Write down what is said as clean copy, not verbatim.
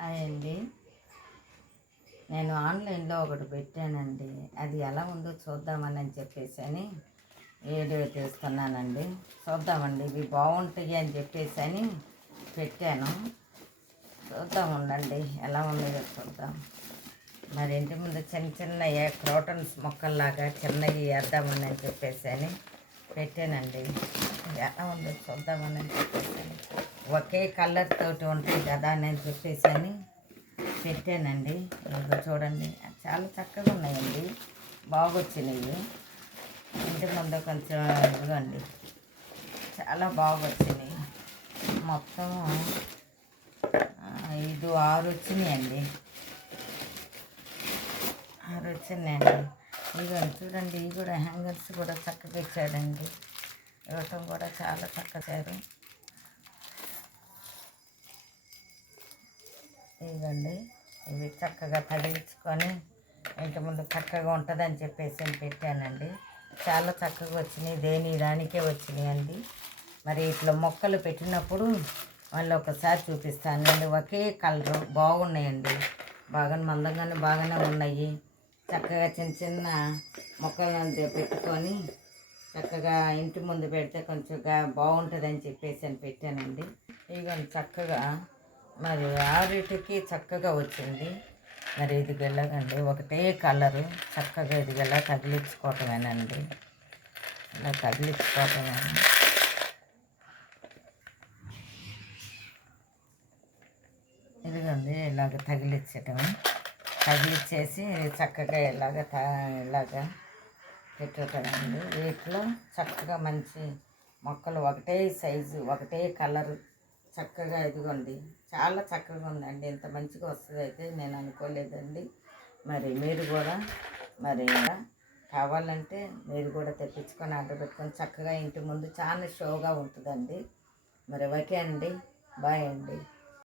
Hi అండి. నేను ఆన్లైన్లో ఒకటి పెట్టానండి. అది ఎలా ఉందో చూద్దామని చెప్పేసి వీడియో తీస్తున్నానండి. చూద్దామండి, ఇవి బాగుంటాయి అని చెప్పేసి పెట్టాను. చూద్దాం ఉండండి, ఎలా ఉందో చూద్దాం. మరి ఇంటి ముందు చిన్న చిన్న క్రోటన్స్ మొక్కల్లాగా చిన్నవి వేద్దామని చెప్పేసి పెట్టానండి. ఎలా ఉందో చూద్దామని చెప్పేసి ఒకే కలర్ తోటి ఉంటాయి కదా అని చెప్పేసి పెట్టానండి. ఇదిగో చూడండి, చాలా చక్కగా ఉన్నాయండి, బాగొచ్చినాయి. ఇంటి ముందు కొంచెం ఇదిగోండి, చాలా బాగొచ్చినాయి. మొత్తం 6 వచ్చినాయండి. 6 వచ్చినాయండి. ఇదిగోండి చూడండి, ఇవి కూడా హ్యాంగర్స్ కూడా చక్కగా ఇచ్చాడండి. ఇవ్వటం కూడా చాలా చక్కగా. ఇదిగోండి, ఇవి చక్కగా తగిలించుకొని ఇంటి ముందు చక్కగా ఉంటుందని చెప్పేసి పెట్టానండి. చాలా చక్కగా వచ్చినాయి, దానికే వచ్చినాయండి. మరి ఇట్లా మొక్కలు పెట్టినప్పుడు మళ్ళీ ఒకసారి చూపిస్తానండి. ఒకే కలరు బాగున్నాయండి, బాగా మందంగానే బాగానే ఉన్నాయి. చక్కగా చిన్న చిన్న మొక్కలను పెట్టుకొని చక్కగా ఇంటి ముందు పెడితే కొంచెం బాగుంటుందని చెప్పేసి పెట్టానండి. ఇవన్నీ చక్కగా మరి 6టికి చక్కగా వచ్చింది. మరి ఇది వెళ్ళగండి, ఒకటే కలరు చక్కగా ఇది వెళ్ళ తగిలించుకోవటమేనండి. ఇలా తగిలించుకోవటమే. ఇదిగోండి, ఇలాగ తగిలిచ్చేసి చక్కగా ఇలాగా పెట్టటమండి. వీటిలో చక్కగా మంచి మొక్కలు ఒకటే సైజు ఒకటే కలరు చక్కగా ఇదిగోండి, చాలా చక్కగా ఉందండి. ఇంత మంచిగా వస్తుంది అయితే నేను అనుకోలేదండి. మరి మీరు కూడా మరి కావాలంటే మీరు కూడా తెప్పించుకొని ఆర్డర్ పెట్టుకొని చక్కగా ఇంటి ముందు చాలా షోగా ఉంటుందండి. మరి ఓకే అండి, బాయ్ అండి.